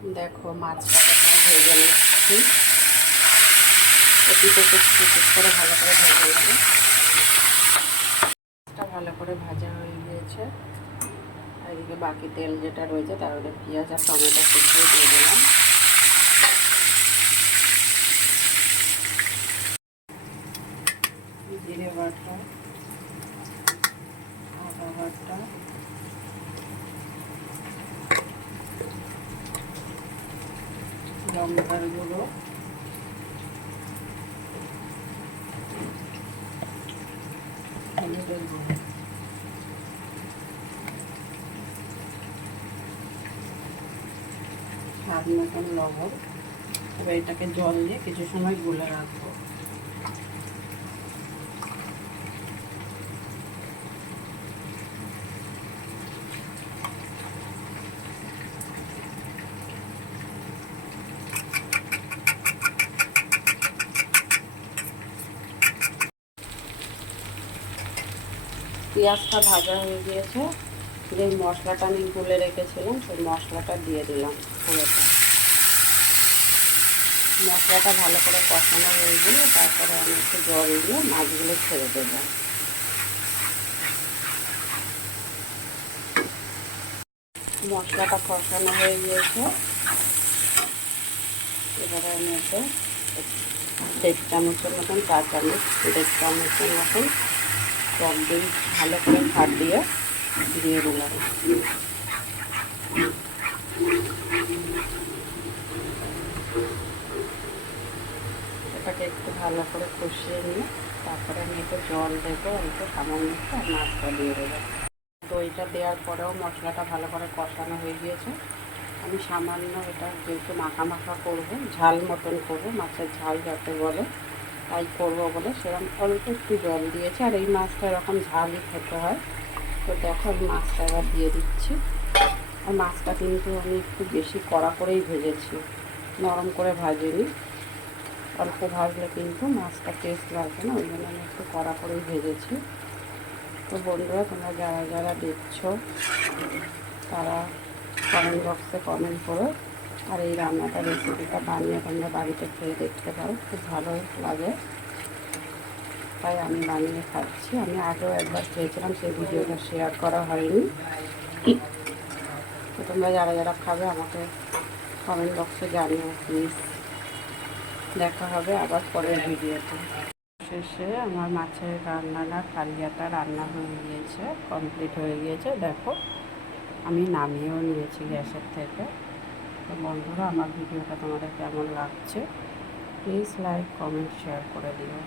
দেখো মাছটা ভেজে নিচ্ছি, করে ভালো করে ভেজে নেবো। মাছটা ভালো করে ভাজা হয়ে গিয়েছে। আর এদিকে বাকি তেল যেটা রয়েছে তার মধ্যে পেঁয়াজ আর টমেটো কুচিয়ে দিয়ে দিলাম। জিরে বাটা, আদা বাটা, লঙ্কার গুঁড়ো, হলুদের গুঁড়ো, স্বাদ মতন লবণ। এবার এটাকে জল দিয়ে কিছু সময় গুলে রাখবো। পেঁয়াজটা ভাজা হয়ে গিয়েছে, যে মশলাটা আমি গুলে রেখেছিলাম সেই মশলাটা দিয়ে দিলাম পুরোটা। মশলাটা ভালো করে কষানো হয়ে গেলে তারপরে আমি একটু জল দিয়ে মাছগুলো ছেড়ে দেবো। মশলাটা কষানো হয়ে গিয়েছে, এবারে আমি এতে 1.5 চামচের মতন, 4 চামচ 1.5 চামচের মতন টক দই ভালো করে ফাটিয়ে দিয়ে দিলাম। এটাকে একটু ভালো করে কষিয়ে নিয়ে তারপরে আমি একটু জল দেবো, অল্প সামান্য একটু, আর মাছটা দিয়ে দেবো। দইটা দেওয়ার পরেও মশলাটা ভালো করে কষানো হয়ে গিয়েছে। আমি সামান্য এটা যেহেতু মাখা মাখা করবো, ঝাল মতন করবো, মাছের ঝাল যাতে বলে তাই করবো বলে সেরকম অল্প একটু জল দিয়েছি। আর এই মাছটা এরকম ঝালই খেতে হয়। তো দেখো আমি মাছটা এবার দিয়ে দিচ্ছি। আর মাছটা কিন্তু আমি একটু বেশি কড়া করেই ভেজেছি, নরম করে ভাজিনি। অল্প ভাজলে কিন্তু মাছটা টেস্ট লাগবে না, ওই জন্য আমি একটু কড়া করেই ভেজেছি। তো বন্ধুরা, তোমরা যারা যারা দেখছো তারা কমেন্ট বক্সে কমেন্ট করো। আর এই রান্নাটা রেসিপিটা বানিয়ে তোমরা বাড়িতে খেয়ে দেখতে পারো, খুব ভালো লাগে। তাই আমি বানিয়ে খাচ্ছি। আমি আগেও একবার খেয়েছিলাম, সেই ভিডিওটা শেয়ার করা হয়নি। তো তোমরা যারা যারা খাবে আমাকে কমেন্ট বক্সে জানিও প্লিজ। দেখা হবে আবার পরের ভিডিওতে। শেষে আমার মাছের কালিয়াটা রান্না হয়ে গিয়েছে, কমপ্লিট হয়ে গিয়েছে। দেখো আমি নামিয়েও নিয়েছি গ্যাসের থেকে। তো বন্ধুরা, আমার ভিডিওটা তোমাদের কেমন লাগছে প্লিজ লাইক কমেন্ট শেয়ার করে দিও।